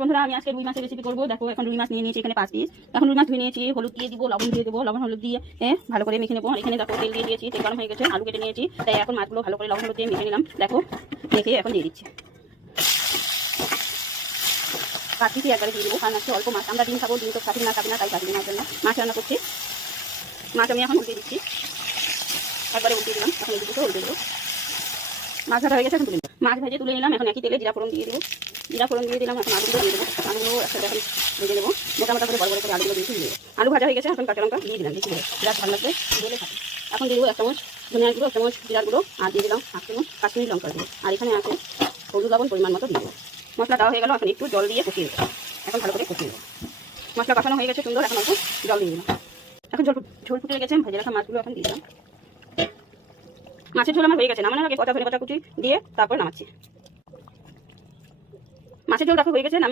বন্ধুরা আমি আজকে রুই মাছের রেসিপি করবো। দেখো এখন রুই মাছ নিয়ে নিয়েছি এখানে 5 পিস। এখন রুই মাছ ধুয়ে নিয়েছি, হলুদ দিয়ে দিব, লবণ দিয়ে দেবো, লবণ হলুদ দিয়ে ভালো করে মেখে নেবো। আর এখানে দেখো তেল দিয়ে দিয়েছি, তেল গরম হয়ে গেছে, আলু কেটে নিয়েছি, তাই এখন মাছগুলো ভালো করে লবণ হলুদ দিয়ে মেখে নিলাম। দেখো মেখে এখন দিয়ে দিচ্ছি। 5 পিসই একবারে দিয়ে দেবো, কারণ আজকে অল্প মাছ, আমরা ডিম খাবো, ডিম তো খাবি না তাই খাবি না জন্য মাছ রান্না করছি। মাছ আমি এখন উল্টে দিচ্ছি, একবারে উল্টে দিলাম। এখন এই দুটো উল্টে দেবো। মাছ ভাজা হয়ে গেছে, এখন তুলে নিলাম। মাছ ভেজে তুলে নিলাম। এখন একই তেলে জিরা ফোড়ন দিয়ে দেবো, জিরা ফোড়ন দিয়ে দিলাম। এখন আলুগুলো দিয়ে দেবো, আলুগুলো একসাথে এখন ভেজে দেবো। মোটামোটা করে বড় বড় করে আলুগুলো দিয়েছি, দিয়ে আলু ভাজা হয়ে গেছে। এখন কাঁচা লঙ্কা দিয়ে দিলাম, বেশি করে বিরাট ভালো লাগবে দিলে খাবে। এখন দিয়ে দেবো 1 চামচ ধনিয়ার গুঁড়ো, 1 চামচ জিরার গুঁড়ো, আর দিয়ে দিলাম 1 চামচ কাশ্মীরি লঙ্কার গুঁড়ো। আর এখানে আছে হলুদ লবণ পরিমাণ মতো দিয়ে দেবো। মশলা দেওয়া হয়ে গেল, এখন একটু জল দিয়ে কষিয়ে দেবো। এখন ভালো করে কষিয়ে দেবো। মশলা কষানো হয়ে গেছে সুন্দর, এখন অল্প জল দিয়ে দিলাম। এখন ঝোল ফুটে গেছে, ভেজে রাখা মাছগুলো এখন দিয়ে দিলাম। মাছের ঝোল আমার হয়ে গেছে, নামানোর আগে ধনে পাতা কুচি দিয়ে তারপর নামাচ্ছি। মাছের ঝোল দেখো হয়ে গেছে, নামিয়ে